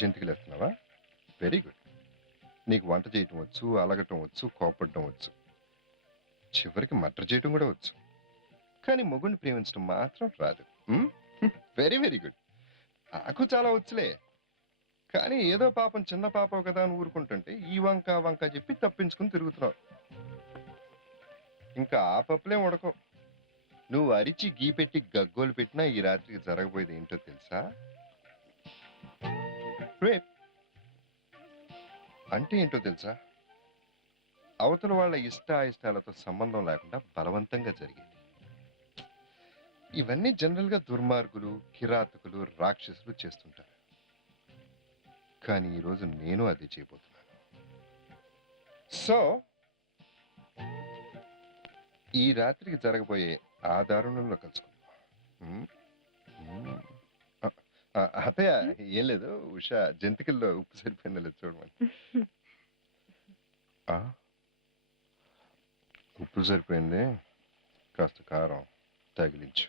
జంతికలేస్తున్నావా? Very good. నీకు వంట చేయటం వచ్చు, అలగటం వచ్చు, కోపడటం వచ్చు. చివరికి మర్డర్ చేయటం కూడా వచ్చు. కానీ మొగుడిని ప్రేమించడం మాత్రం రాదు. Very very good. నాకు చాలా వచ్చులే. కానీ ఏదో పాపం చిన్న పాపం కదా అని ఊరుకుంటుంటే ఈ వంక ఆ వంక చెప్పి తప్పించుకుని తిరుగుతున్నావు. ఇంకా ఆ పప్పులే ఉడకవు. నువ్వు అరిచి గీ పెట్టి గగ్గోలు పెట్టినా ఈ రాత్రికి జరగబోయేది ఏంటో తెలుసా? రేప్. అంటే ఏంటో తెలుసా? అవతల వాళ్ళ ఇష్టాయిష్టాలతో సంబంధం లేకుండా బలవంతంగా జరిగేది. ఇవన్నీ జనరల్ గా దుర్మార్గులు, కిరాతకులు, రాక్షసులు చేస్తుంటారు. కానీ ఈరోజు నేను అది చేయబోతున్నాను. సో ఈ రాత్రికి జరగబోయే ఆ దారుణంలో కలుసుకుందాం. ఉమ్, ఉమ్. అత్తయ్య ఏం లేదు, ఉషా జంతికల్లో ఉప్పు సరిపోయిందో లేదు చూడమని. ఆ, ఉప్పు సరిపోయింది, కాస్త కారం తగిలించు.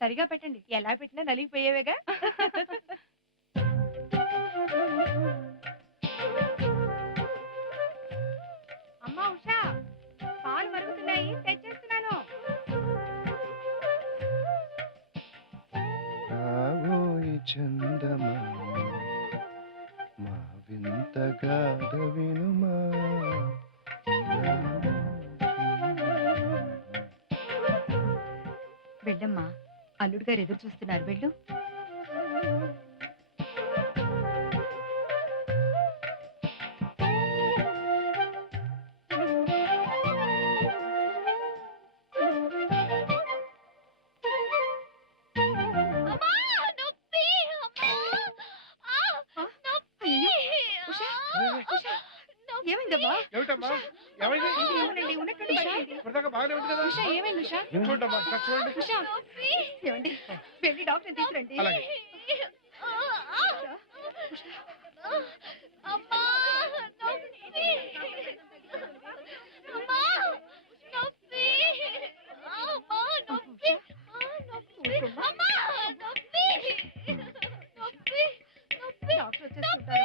సరిగా పెట్టండి, ఎలా పెట్టినా నలిగిపోయేవేగా. అమ్మా ఉషా, పాలు మరుగుతున్నాయి, తెచ్చేస్తున్నాను. రావోయి చందమా మా వింతగా వినుమా. వెళ్ళమ్మా, అల్లుడు గారు ఎదురు చూస్తున్నారు, వెళ్ళు. ఏమైందమ్మా? ఏమిటమ్మా? ఏమైంది? ఏమోనండి, ఉన్నట్టుండి పడిపోయింది. ఇప్పటిదాకా బాగానే ఉంది కదా? ఉషా, ఏమైంది ఉషా? చూడమ్మా, నాకు చూడండి. ఉషా, ఏమండి, వెళ్ళి డాక్టర్ని తీసుకురండి. అలాగే. డాక్టర్ వచ్చేస్తుంటారు.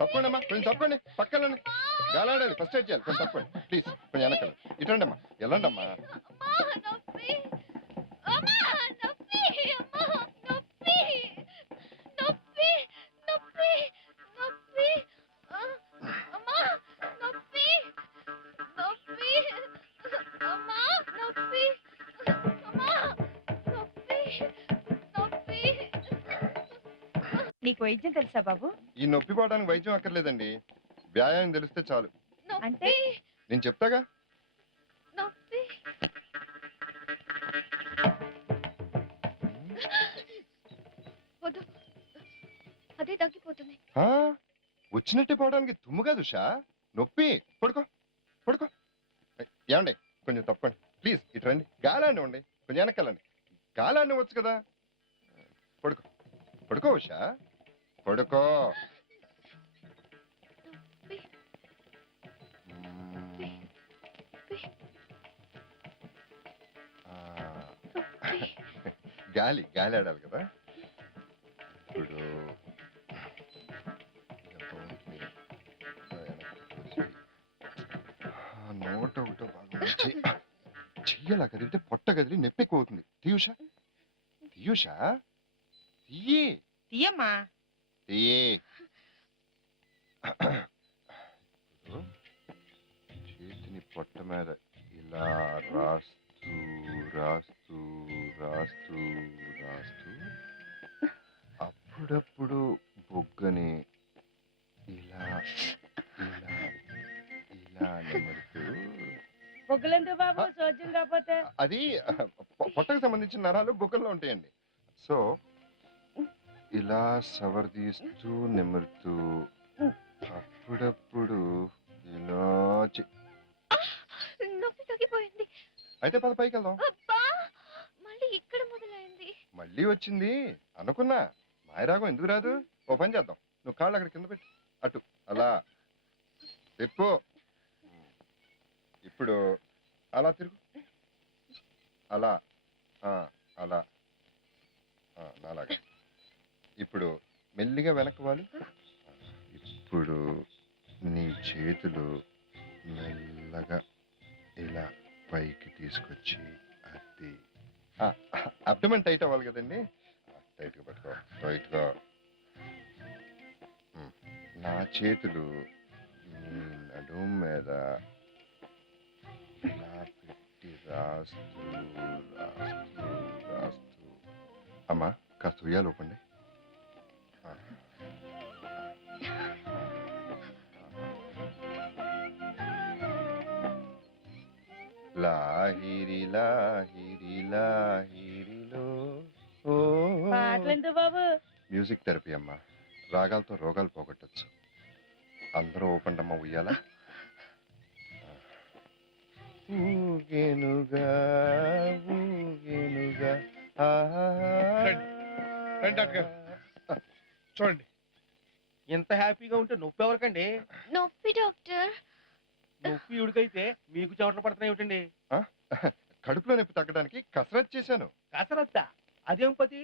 తప్పండి అమ్మా, కొంచెం తప్పండి, పక్కలండి. గాలాడాలి, ఫస్ట్ ఎయిడ్ చేయాలి, కొంచెం తప్పండి ప్లీజ్. కొంచెం వెనకాల ఇటండి అమ్మా, వెళ్ళండి అమ్మా. నీకు వైద్యం తెలుసా బాబు? ఈ నొప్పి పోవడానికి వైద్యం అక్కర్లేదండి, వ్యాయామం తెలిస్తే చాలు. అంటే నేను చెప్తాగా. అదే తగ్గిపోతుంది. వచ్చినట్టే పోవడానికి తుమ్ము కాదు ఉషా, నొప్పి. పడుకో పడుకో. ఏమండి కొంచెం తప్పండి ప్లీజ్, ఇటు రండి. గాలాండి ఉండి, కొంచెం వెనకాలండి. గాలాండి వచ్చు కదా. పడుకో పడుకో ఉషా, పడుకో. గాలి గాలి ఆడాలి కదా. ఇప్పుడు నోట ఒకటో బాగా చెయ్యాలా కదిలితే పొట్ట కదిలి నొప్పి ఎక్కువ అవుతుంది. తీయుషా తీయుషా, తీయి తీయమ్మా. తీయి. చేతిని పొట్ట మీద ఇలా రాస్తూ రాస్తూ రాస్తూ రాస్తూ అప్పుడప్పుడు బొగ్గని ఇలా ఇలా ఇలా నిమురుతూ బొగ్గులెందుకు బాబు చోద్యం కాకపోతే అది పొట్టకు సంబంధించిన నరాలు బొగ్గల్లో ఉంటాయండి. సో ఇలా సవరదీస్తూ నిమురుతూ అప్పుడప్పుడు ఇలా నొప్పి తగ్గిపోయింది. అయితే పద పైకి వెళ్దాం. అబ్బా మళ్ళీ ఇక్కడ మొదలైంది. మళ్ళీ వచ్చింది అనుకున్నా. మాయరాగం ఎందుకు రాదు? ఓ పని చేద్దాం, నువ్వు కాళ్ళు అక్కడ కింద పెట్టి అటు అలా తిప్పు. ఇప్పుడు అలా తిరుగు, అలా అలా అలాగా. ఇప్పుడు మెల్లిగా వెనక్కి వాలి. ఇప్పుడు నీ చేతులు మెల్లగా ఇలా పైకి తీసుకొచ్చి అది అబ్డమన్ టైట్ అవ్వాలి కదండి. టైట్గా పట్టుకో, టైట్గా. నా చేతులు నీ నడుము మీద ఇలా పెట్టి రాస్తూ రాస్తూ రాస్తూ. అమ్మా కాస్త ఉయ్యాలు ఊపండి. లాహిరి లాహిరి లాహిరిలో పాటలెందుకు బాబు? మ్యూజిక్ థెరపీ అమ్మా. రాగాలతో రోగాలు పోగొట్టచ్చు. అందరూ ఓపెండమ్మా ఉయ్యాలా. ఊగేనుగా ఊగేనుగా రండి డాక్టర్ గారు. చూడండి, ఎంత హ్యాపీగా ఉంటే నొప్పి ఎవరికండి? నొప్పి డాక్టర్. నొప్పి ఉడికైతే మీకు చెమటలు పడుతున్నాయి ఏమిటండి? కడుపులో నొప్పి తగ్గడానికి కసరత్ చేశాను. కసరత్తా? అదేం పతి?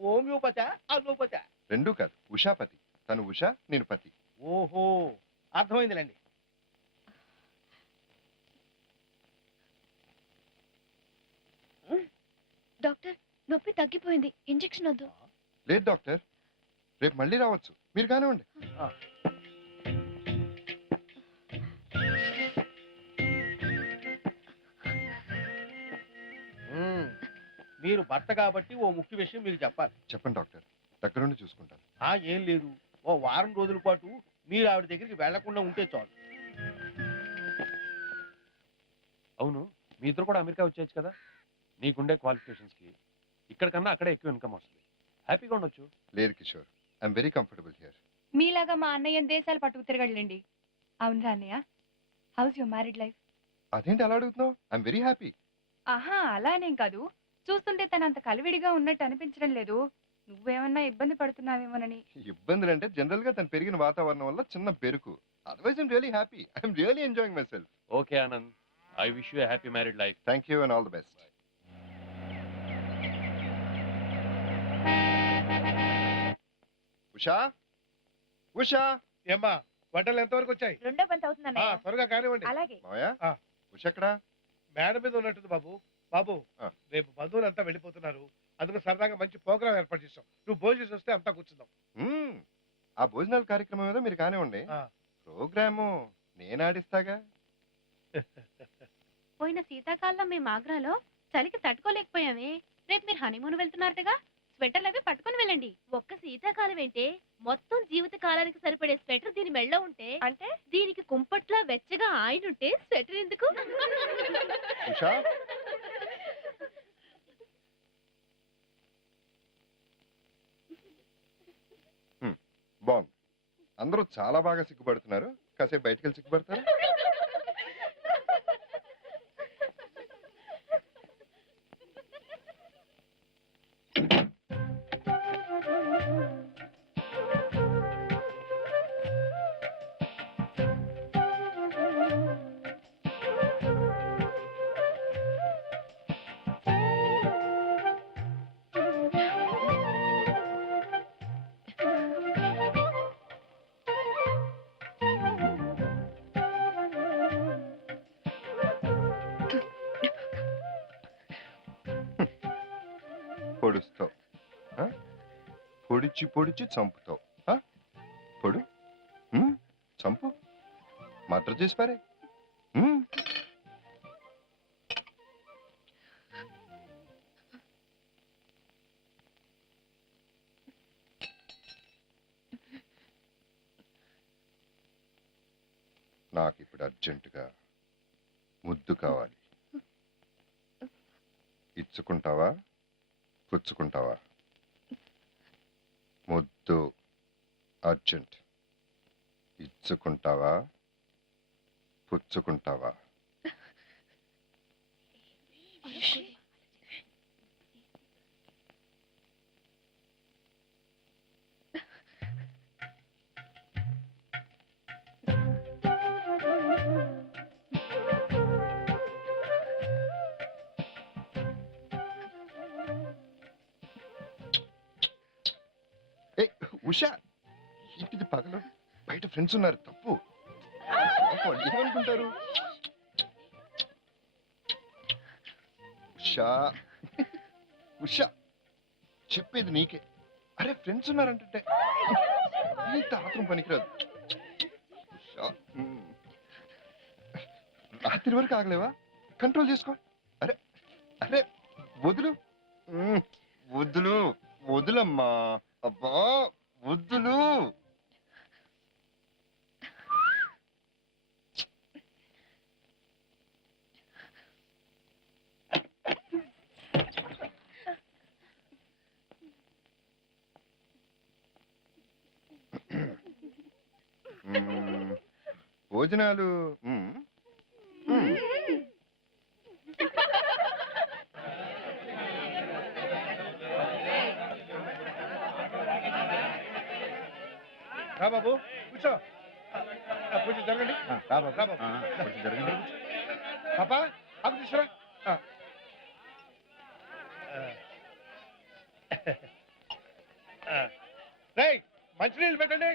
హోమియోపత అలోపత? రెండూ కాదు, ఉషాపతి. తను ఉషా, నేను పతి. ఓహో, అర్థమైందిలేండి. డాక్టర్ నొప్పి తగ్గిపోయింది. ఇంజెక్షన్ వద్దు. లేదు డాక్టర్, రేపు మళ్ళీ రావచ్చు. మీరు కానివ్వండి. మీరు భర్త కాబట్టి ఓ ముఖ్య విషయం మీకు చెప్పాలి. చెప్పండి డాక్టర్, దగ్గరుండి చూసుకుంటాను. ఏం లేదు, ఓ వారం రోజుల పాటు మీరు ఆవిడ దగ్గరికి వెళ్లకుండా ఉంటే చాలు. అవును, మీ ఇద్దరు కూడా అమెరికా వచ్చేయచ్చు కదా. నీకుండే క్వాలిఫికేషన్స్కి ఇక్కడ కన్నా అక్కడే ఎక్కువ ఇన్కమ్ వస్తుంది. హ్యాపీగా ఉండొచ్చు. లేదు Kishore, I'm very comfortable here. మీలాగా మా అన్నయ్య దేశాలు పట్టుకు తిరగడండి. అవునరా అన్నయ్య? House your married life? అదేంటి అలా అడుగుతున్నావు? I'm very happy. ఆహా, అలానేం కాదు. చూస్తుంటే తను అంత కలివిడిగా ఉన్నట్టు అనిపించడం లేదు. నువ్వేమన్నా ఇబ్బంది పడుతున్నావేమోనని. ఇబ్బందులు అంటే జనరల్ గా తను పెరిగిన వాతావరణం వల్ల చిన్న బెరుకు. Otherwise I'm really happy. I'm really enjoying myself. Okay Anand, I wish you a happy married life. Thank you and all the best. Usha Usha. ఏమ్మా వంటలు ఎంతవరకు వచ్చాయి? రెండో పంత అవుతుందన్నయ్య. త్వరగా కానివ్వండి. అలాగే. మావయ్య, ఆ. ఉష ఎక్కడా? మేడ మీద ఉన్నట్టుంది బాబు. బాబు, ఆ. రేపు బంధువులు అంతా వెళ్ళిపోతున్నారు. అందుకు సరదాగా మంచి ప్రోగ్రామ్ ఏర్పాటు చేస్తాం. నువ్వు భోజనం చేసి వస్తే అంతా కూర్చుందాం. ఆ భోజనాల కార్యక్రమం ఏదో మీరు కానివ్వండి. ఆ. ప్రోగ్రాము నేను ఆడిస్తాగా. పోయిన శీతాకాలంలో మేము ఆగ్రాలో చలికి తట్టుకోలేకపోయామే. రేపు మీరు హనీమూన్ వెళ్తున్నారటగా, స్వెటర్లు అవి పట్టుకుని వెళ్ళండి. ఒక్క శీతాకాలం ఏంటే, మొత్తం జీవిత కాలానికి సరిపడే స్వెటర్ దీని మెళ్ళో ఉంటే, అంటే దీనికి కుంపట్లా వెచ్చగా ఆయనుంటే స్వెటర్ ఎందుకు? ఉషా, బాగుంది. అందరూ చాలా బాగా సిగ్గుపడుతున్నారు. కాసేపు బయటికి వెళ్ళి సిగ్గుపడతారు. పొడుస్తావు, పొడిచి పొడిచి చంపుతావు. పొడు, చంపు, మర్డర్ చేసి పారే. నాకు ఇప్పుడు అర్జెంటుగా ముద్దు కావాలి. ఇచ్చుకుంటావా పుచ్చుకుంటావా? ముద్దు అర్జెంట్. ఇచ్చుకుంటావా పుచ్చుకుంటావా? ఏ ఉషా, ఇంటిది పగలు, బయట ఫ్రెండ్స్ ఉన్నారు, తప్పు. వాళ్ళు ఏమనుకుంటారు? ఉషా ఉషా, చెప్పేది నీకే. అరే ఫ్రెండ్స్ ఉన్నారంటే ఈ తాత్రం పనికిరాదు. ఉషా, రాత్రి వరకు ఆగలేవా? కంట్రోల్ చేసుకో. అరే అరే వదులు. వదులు వదులమ్మా. అబ్బా వద్దులు. భోజనాలు రా బాబు కూర్చో. కొంచెం జరగండి. రా బాబు కొంచెం జరగండి. పాపా ఆకు తీసుకురా. రేయ్ మంచినీళ్ళు పెట్టండి.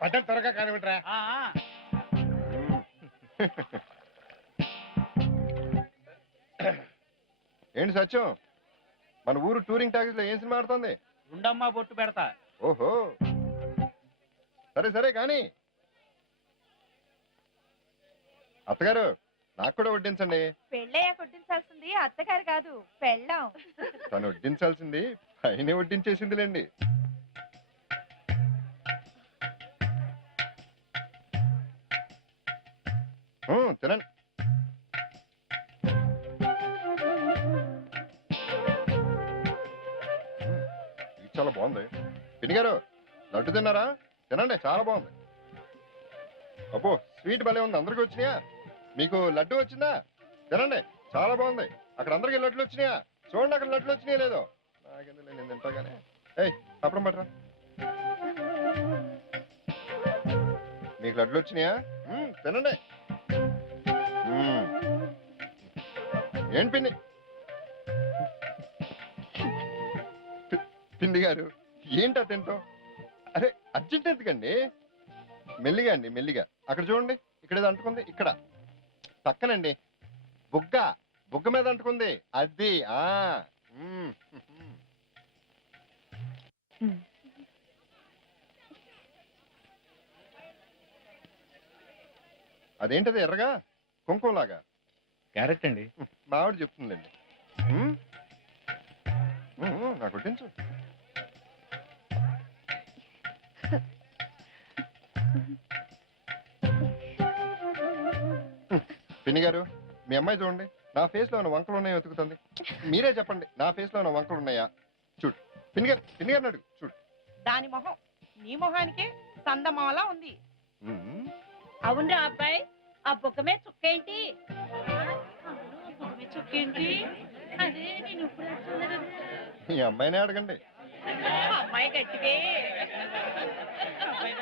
పద్ధతి త్వరగా కానివ్వండిరా. ఏంటి సత్యం, మన ఊరు టూరింగ్ టాకీస్ లో ఏం సినిమా ఆడుతుంది? ఉండమ్మా బొట్టు పెడతా. ఓహో సరే సరే కానీ అత్తగారు నాకు కూడా వడ్డించండి. పెళ్ళయ్యా కొట్టించాల్సింది అత్తగారు కాదు, పెళ్ళాం. తను వడ్డించాల్సింది పైన వడ్డించేసిందిలేండి. తినండి. ఇది చాలా బాగుంది. పిన్ని గారు లడ్డు తిన్నారా? తినండి, చాలా బాగుంది. అబ్బో స్వీట్ భలే ఉంది. అందరికి వచ్చినాయా? మీకు లడ్డు వచ్చిందా? తినండి, చాలా బాగుంది. అక్కడ అందరికి లడ్లు వచ్చినాయా? చూడండి అక్కడ లడ్లు వచ్చినాయా లేదో. నాకెందుకు, నేను తింటాగానే. ఏయ్ అప్పుడు పట్టరా. మీకు లడ్లు వచ్చినాయా? తినండి. ఏంటి పిన్ని? పిండి గారు ఏంటా తింటాం? అరే అర్జెంట్ ఎందుకండి? మెల్లిగా అండి, మెల్లిగా. అక్కడ చూడండి, ఇక్కడ ఏదో అంటుకుంది. ఇక్కడ పక్కనండి బుగ్గ, బుగ్గ మీద అంటుకుంది. అది అదేంటది ఎర్రగా కుంకుమలాగా? క్యారెట్ అండి. మా ఆవిడ చెప్తుందండి. నాకు వడ్డించు. పిన్ని గారు మీ అమ్మాయి చూడండి, నా ఫేస్ లో ఉన్న వంకలు ఉన్నాయో వెతుకుతుంది. మీరే చెప్పండి, నా ఫేస్ లో ఉన్న వంకలు ఉన్నాయా? చూడు పిన్ని గారు అడుగు. చూడు దాని మొహం నీ మొహానికే సందమాలా ఉంది. అవునరా అబ్బాయి, ఆ బుగ్గమే చుక్కేంటి? చుక్కేంటి? అదే నేను ఇప్పుడు మీ అమ్మాయినే అడగండి. అమ్మాయి గట్టిగే. అబ్బాయి